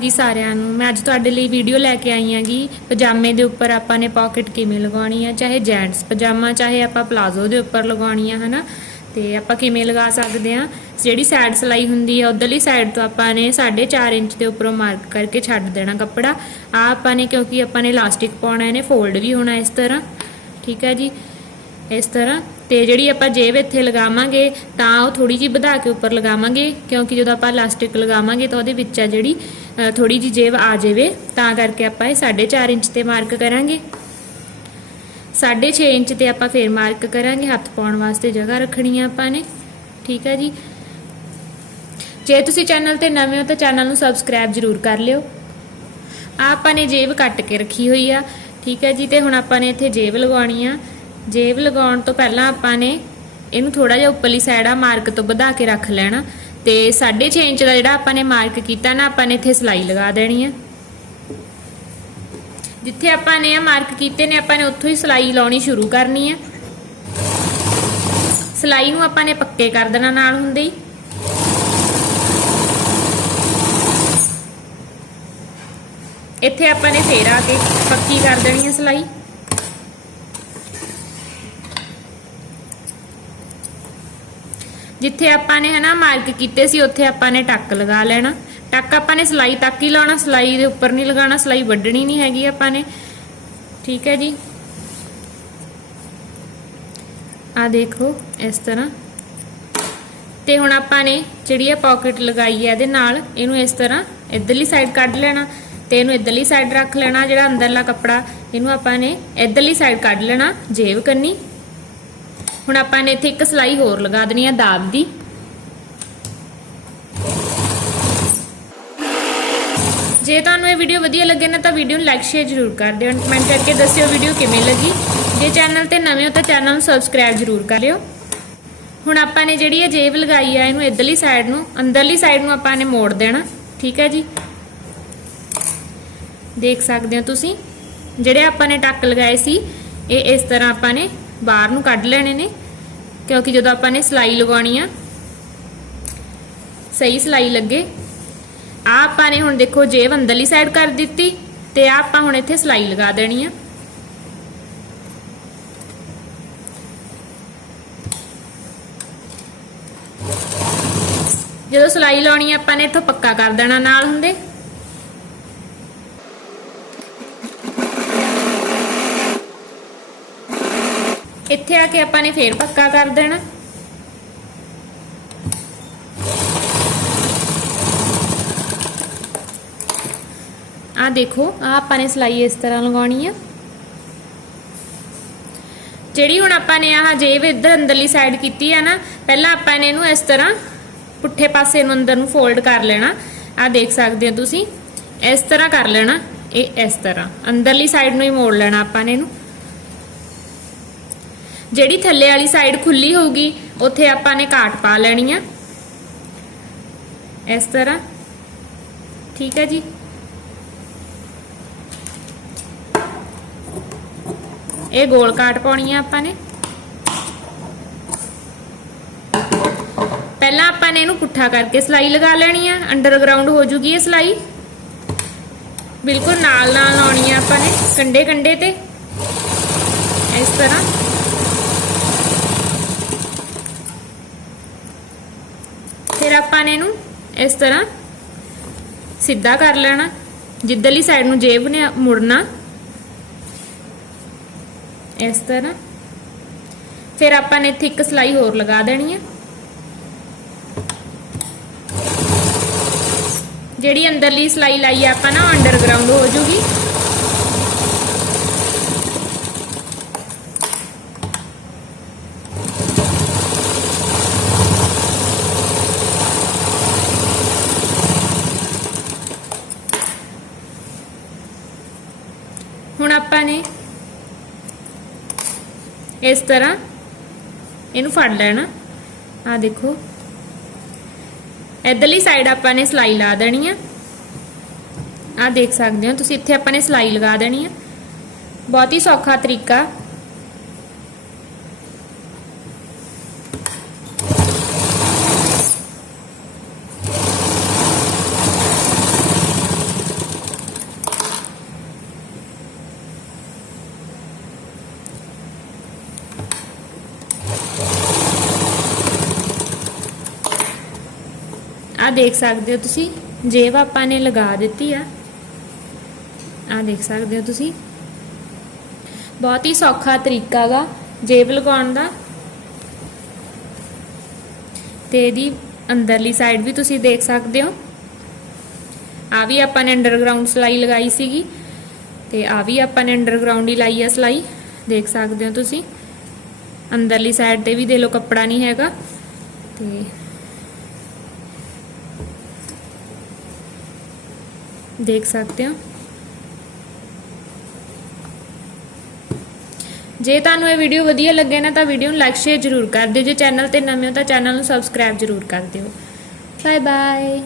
ਜੀ ਸਾਰਿਆਂ ਨੂੰ। ਮੈਂ ਅੱਜ ਤੁਹਾਡੇ ਲਈ ਵੀਡੀਓ ਲੈ ਕੇ ਆਈ ਹਾਂਗੀ। ਪਜਾਮੇ ਦੇ ਉੱਪਰ ਆਪਾਂ ਨੇ ਪਾਕਟ ਕਿਵੇਂ ਲਗਾਉਣੀ ਆ? ਚਾਹੇ ਜੈਂਟਸ ਪਜਾਮਾ, ਚਾਹੇ ਆਪਾਂ ਪਲਾਜ਼ੋ ਦੇ ਉੱਪਰ ਲਗਾਉਣੀ ਆ, ਹਨਾ? ਤੇ ਆਪਾਂ ਕਿਵੇਂ ਲਗਾ ਸਕਦੇ ਆ? ਜਿਹੜੀ ਸਾਈਡ ਸਲਾਈ ਹੁੰਦੀ ਆ, ਉਧਰਲੀ ਸਾਈਡ ਤੋਂ ਆਪਾਂ ਨੇ 4.5 ਇੰਚ ਦੇ ਉੱਪਰੋਂ ਮਾਰਕ ਕਰਕੇ ਛੱਡ ਦੇਣਾ ਕੱਪੜਾ। ਆ ਆਪਾਂ ਨੇ, ਕਿਉਂਕਿ ਆਪਾਂ ਨੇ ਇਲਾਸਟਿਕ ਪਾਉਣਾ, ਇਹਨੇ ਫੋਲਡ ਵੀ ਹੋਣਾ ਇਸ ਤਰ੍ਹਾਂ। ਠੀਕ ਹੈ ਜੀ? ਇਸ ਤਰ੍ਹਾਂ। ਤੇ ਜਿਹੜੀ ਆਪਾਂ ਜੇਬ ਇੱਥੇ ਲਗਾਵਾਂਗੇ, ਤਾਂ ਉਹ ਥੋੜੀ ਜਿਹੀ ਵਧਾ ਕੇ ਉੱਪਰ ਲਗਾਵਾਂਗੇ, ਕਿਉਂਕਿ ਜਦੋਂ ਆਪਾਂ ਇਲਾਸਟਿਕ ਲਗਾਵਾਂਗੇ ਤਾਂ ਉਹਦੇ ਵਿੱਚ ਆ ਜਿਹੜੀ ਥੋੜੀ ਜਿਹੀ ਜੇਬ ਆ ਜਾਵੇ। ਤਾਂ ਕਰਕੇ ਆਪਾਂ ਇਹ 4.5 ਇੰਚ ਤੇ ਮਾਰਕ ਕਰਾਂਗੇ। 6.5 ਇੰਚ ਤੇ ਆਪਾਂ ਫੇਰ ਮਾਰਕ ਕਰਾਂਗੇ। ਹੱਥ ਪਾਉਣ ਵਾਸਤੇ ਜਗ੍ਹਾ ਰੱਖਣੀ ਆ ਆਪਾਂ ਨੇ। ਠੀਕ ਹੈ ਜੀ? ਜੇ ਤੁਸੀਂ ਚੈਨਲ ਤੇ ਨਵੇਂ ਹੋ ਤਾਂ ਚੈਨਲ ਨੂੰ ਸਬਸਕ੍ਰਾਈਬ ਜ਼ਰੂਰ ਕਰ ਲਿਓ। ਆ ਆਪਾਂ ਨੇ ਜੇਬ ਕੱਟ ਕੇ ਰੱਖੀ ਹੋਈ ਆ। ਠੀਕ ਹੈ ਜੀ? ਤੇ ਹੁਣ ਆਪਾਂ ਨੇ ਇੱਥੇ ਜੇਬ ਲਗਾਉਣੀ ਆ। ਜੇਬ ਲਗਾਉਣ ਤੋਂ ਪਹਿਲਾਂ ਆਪਾਂ ਨੇ ਇਹਨੂੰ ਥੋੜਾ ਜਿਹਾ ਉੱਪਰਲੀ ਸਾਈਡ ਆ ਮਾਰਕ ਤੋਂ ਵਧਾ ਕੇ ਰੱਖ ਲੈਣਾ। ਤੇ 6.5 ਇੰਚ ਦਾ ਜਿਹੜਾ ਆਪਾਂ ਨੇ ਮਾਰਕ ਕੀਤਾ ਨਾ, ਆਪਾਂ ਨੇ ਇੱਥੇ ਸਲਾਈ ਲਗਾ ਦੇਣੀ ਹੈ ਜਿੱਥੇ ਆਪਾਂ ਨੇ ਆ ਮਾਰਕ ਕੀਤੇ ਨੇ, ਆਪਾਂ ਨੇ ਉੱਥੋਂ ਹੀ ਸਲਾਈ ਲਾਉਣੀ ਸ਼ੁਰੂ ਕਰਨੀ ਹੈ ਸਲਾਈ ਨੂੰ ਆਪਾਂ ਨੇ ਪੱਕੇ ਕਰ ਦੇਣਾ ਨਾਲ ਹੁੰਦੇ ਹੀ। ਇੱਥੇ ਆਪਾਂ ਨੇ ਫੇਰ ਆ ਕੇ ਪੱਕੀ ਕਰ ਦੇਣੀ ਹੈ ਸਲਾਈ। ਜਿੱਥੇ ਆਪਾਂ ਨੇ ਹਨਾ ਮਾਰਕ ਕੀਤੇ ਸੀ, ਉੱਥੇ ਆਪਾਂ ਨੇ ਟੱਕ ਲਗਾ ਲੈਣਾ। ਟੱਕ ਆਪਾਂ ਨੇ ਸਲਾਈ ਤੱਕ ਹੀ ਲਾਉਣਾ, ਸਲਾਈ ਦੇ ਉੱਪਰ ਨਹੀਂ ਲਗਾਉਣਾ, ਸਲਾਈ ਵੱਢਣੀ ਨਹੀਂ ਹੈਗੀ ਆਪਾਂ ਨੇ। ਠੀਕ ਹੈ ਜੀ। ਆ ਦੇਖੋ, ਇਸ ਤਰ੍ਹਾਂ। ਤੇ ਹੁਣ ਆਪਾਂ ਨੇ ਜਿਹੜੀ ਇਹ ਪਾਕਟ ਲਗਾਈ ਹੈ ਇਹਦੇ ਨਾਲ, ਇਹਨੂੰ ਇਸ ਤਰ੍ਹਾਂ ਇਧਰਲੀ ਸਾਈਡ ਕੱਢ ਲੈਣਾ ਤੇ ਇਹਨੂੰ ਇਧਰਲੀ ਸਾਈਡ ਰੱਖ ਲੈਣਾ, ਜਿਹੜਾ ਅੰਦਰਲਾ ਕੱਪੜਾ, ਇਹਨੂੰ ਆਪਾਂ ਨੇ ਇਧਰਲੀ ਸਾਈਡ ਕੱਢ ਲੈਣਾ, ਜੇਬ ਕਰਨੀ ਹੁਣ ਆਪਾਂ ਨੇ ਇੱਥੇ ਇੱਕ ਸਲਾਈ ਹੋਰ ਲਗਾ ਦੇਣੀ ਆ ਦਾਬ ਦੀ। ਜੇ ਤੁਹਾਨੂੰ ਇਹ ਵੀਡੀਓ ਵਧੀਆ ਲੱਗੇ ਨਾ ਤਾਂ ਵੀਡੀਓ ਨੂੰ ਲਾਈਕ, ਸ਼ੇਅਰ ਜ਼ਰੂਰ ਕਰ ਦਿਓ। ਕਮੈਂਟ ਕਰਕੇ ਦੱਸਿਓ ਵੀਡੀਓ ਕਿਵੇਂ ਲੱਗੀ। ਜੇ ਚੈਨਲ ਤੇ ਨਵੇਂ ਹੋ ਤਾਂ ਚੈਨਲ ਨੂੰ ਸਬਸਕ੍ਰਾਈਬ ਜ਼ਰੂਰ ਕਰ ਲਿਓ। ਹੁਣ ਆਪਾਂ ਨੇ ਜਿਹੜੀ ਇਹ ਜੇਬ ਲਗਾਈ ਆ, ਇਹਨੂੰ ਇਧਰਲੀ ਸਾਈਡ ਨੂੰ, ਅੰਦਰਲੀ ਸਾਈਡ ਨੂੰ ਆਪਾਂ ਨੇ ਮੋੜ ਦੇਣਾ। ਠੀਕ ਹੈ ਜੀ? ਦੇਖ ਸਕਦੇ ਹੋ ਤੁਸੀਂ। ਜਿਹੜੇ ਆਪਾਂ ਨੇ ਟੱਕ ਲਗਾਏ ਸੀ, ਇਹ ਇਸ ਤਰ੍ਹਾਂ ਆਪਾਂ ਨੇ ਬਾਹਰ ਨੂੰ ਕੱਢ ਲੈਣੇ ਨੇ। ਕਿਉਂਕਿ ਜਦੋਂ ਆਪਾਂ ਨੇ ਸਲਾਈ ਲਗਾਉਣੀ ਆ, ਸਹੀ ਸਲਾਈ ਲੱਗੇ। ਆ ਆਪਾਂ ਨੇ ਹੁਣ ਦੇਖੋ ਜੇਬ ਅੰਦਰਲੀ ਸਾਈਡ ਕਰ ਦਿੱਤੀ ਤੇ ਆ ਆਪਾਂ ਹੁਣ ਇੱਥੇ ਸਲਾਈ ਲਗਾ ਦੇਣੀ ਆ। ਜਦੋਂ ਸਲਾਈ ਲਾਉਣੀ ਆ, ਆਪਾਂ ਨੇ ਇੱਥੋਂ ਪੱਕਾ ਕਰ ਦੇਣਾ ਨਾਲ ਹੁੰਦੇ। ਇੱਥੇ ਆ ਕੇ ਆਪਾਂ ਨੇ ਫੇਰ ਪੱਕਾ ਕਰ ਦੇਣਾ। ਆ ਦੇਖੋ ਆ ਆਪਾਂ ਨੇ ਸਲਾਈ ਇਸ ਤਰ੍ਹਾਂ ਲਗਾਉਣੀ ਆ। ਜਿਹੜੀ ਹੁਣ ਆਪਾਂ ਨੇ ਆਹ ਜੇਬ ਇੱਧਰ ਅੰਦਰਲੀ ਸਾਈਡ ਕੀਤੀ ਆ ਨਾ, ਪਹਿਲਾਂ ਆਪਾਂ ਨੇ ਇਹਨੂੰ ਇਸ ਤਰ੍ਹਾਂ ਪੁੱਠੇ ਪਾਸੇ ਨੂੰ ਅੰਦਰ ਨੂੰ ਫੋਲਡ ਕਰ ਲੈਣਾ। ਆ ਦੇਖ ਸਕਦੇ ਹੋ ਤੁਸੀਂ, ਇਸ ਤਰ੍ਹਾਂ ਕਰ ਲੈਣਾ, ਇਹ ਇਸ ਤਰ੍ਹਾਂ। ਅੰਦਰਲੀ ਸਾਈਡ ਨੂੰ ਹੀ ਮੋੜ ਲੈਣਾ ਆਪਾਂ ਨੇ ਇਹਨੂੰ। ਜਿਹੜੀ ਥੱਲੇ ਵਾਲੀ ਸਾਈਡ ਖੁੱਲੀ ਹੋਊਗੀ, ਉੱਥੇ ਆਪਾਂ ਨੇ ਕਾਟ ਪਾ ਲੈਣੀ ਆ। ਇਸ ਤਰ੍ਹਾਂ। ਠੀਕ ਹੈ ਜੀ। ਇਹ ਗੋਲ ਕਾਟ ਪਾਉਣੀ ਆ ਆਪਾਂ ਨੇ। ਪਹਿਲਾਂ ਆਪਾਂ ਨੇ ਇਹਨੂੰ ਪੁੱਠਾ ਕਰਕੇ ਸਲਾਈ ਲਗਾ ਲੈਣੀ ਆ। ਅੰਡਰਗਰਾਉਂਡ ਹੋ ਜੂਗੀ ਇਹ ਸਲਾਈ। ਬਿਲਕੁਲ ਨਾਲ ਨਾਲ ਲਾਉਣੀ ਆ ਆਪਾਂ ਨੇ ਕੰਡੇ ਕੰਡੇ ਤੇ। ਇਸ ਤਰ੍ਹਾਂ। ਫਿਰ ਆਪਾਂ ਨੇ ਇਹਨੂੰ ਇਸ ਤਰ੍ਹਾਂ ਸਿੱਧਾ ਕਰ ਲੈਣਾ। ਜਿੱਧਰਲੀ ਸਾਈਡ ਨੂੰ ਜੇਬ ਨੇ ਮੁੜਨਾ। ਇਸ ਤਰ੍ਹਾਂ। ਫਿਰ ਆਪਾਂ ਨੇ ਇੱਥੇ ਇੱਕ ਸਲਾਈ ਹੋਰ ਲਗਾ ਦੇਣੀ ਹੈ ਜਿਹੜੀ ਅੰਦਰਲੀ ਸਲਾਈ ਲਾਈ ਆਪਾਂ ਨਾ ਅੰਡਰਗਰਾਉਂਡ ਹੋ ਜੂਗੀ ਹੁਣ ਆਪਾਂ ਨੇ। ਇਸ ਤਰ੍ਹਾਂ ਇਹਨੂੰ ਫੜ ਲੈਣਾ। ਆ ਦੇਖੋ। ਇਧਰਲੀ ਸਾਈਡ ਆਪਾਂ ਨੇ ਸਲਾਈ ਲਾ ਦੇਣੀ ਆ। ਆ ਦੇਖ ਸਕਦੇ ਹੋ ਤੁਸੀਂ, ਇੱਥੇ ਆਪਾਂ ਨੇ ਸਲਾਈ ਲਗਾ ਦੇਣੀ ਆ। ਬਹੁਤ ਹੀ ਸੌਖਾ ਤਰੀਕਾ। ਆ ਦੇਖ ਸਕਦੇ ਹੋ ਤੁਸੀਂ, ਜੇਬ ਆਪਾਂ ਨੇ ਲਗਾ ਦਿੱਤੀ ਆ। ਆ ਦੇਖ ਸਕਦੇ ਹੋ ਤੁਸੀਂ। ਬਹੁਤ ਹੀ ਸੌਖਾ ਤਰੀਕਾ ਗਾ ਜੇਬ ਲਗਾਉਣ ਦਾ। ਤੇ ਇਹਦੀ ਅੰਦਰਲੀ ਸਾਈਡ ਵੀ ਤੁਸੀਂ ਦੇਖ ਸਕਦੇ ਹੋ। ਆ ਵੀ ਆਪਾਂ ਨੇ ਅੰਡਰਗਰਾਉਂਡ ਸਲਾਈ ਲਗਾਈ ਸੀਗੀ। ਤੇ ਆ ਵੀ ਆਪਾਂ ਨੇ ਅੰਡਰਗਰਾਉਂਡ ਹੀ ਲਾਈ ਆ ਸਲਾਈ। ਦੇਖ ਸਕਦੇ ਹੋ ਤੁਸੀਂ। ਅੰਦਰਲੀ ਸਾਈਡ ਤੇ ਵੀ ਦੇ ਲੋ ਕੱਪੜਾ ਨਹੀਂ ਹੈਗਾ। ਤੇ ਦੇਖ ਸਕਦੇ ਹੋ ਜੇ ਤੁਹਾਨੂੰ ਇਹ ਵੀਡੀਓ ਵਧੀਆ ਲੱਗੇ ਨਾ ਤਾਂ ਵੀਡੀਓ ਨੂੰ ਲਾਈਕ ਸ਼ੇਅਰ ਜ਼ਰੂਰ ਕਰ ਦਿਓ ਜੇ ਚੈਨਲ ਤੇ ਨਵੇਂ ਹੋ ਤਾਂ ਚੈਨਲ ਨੂੰ ਸਬਸਕ੍ਰਾਈਬ ਜ਼ਰੂਰ ਕਰ ਦਿਓ ਬਾਏ ਬਾਏ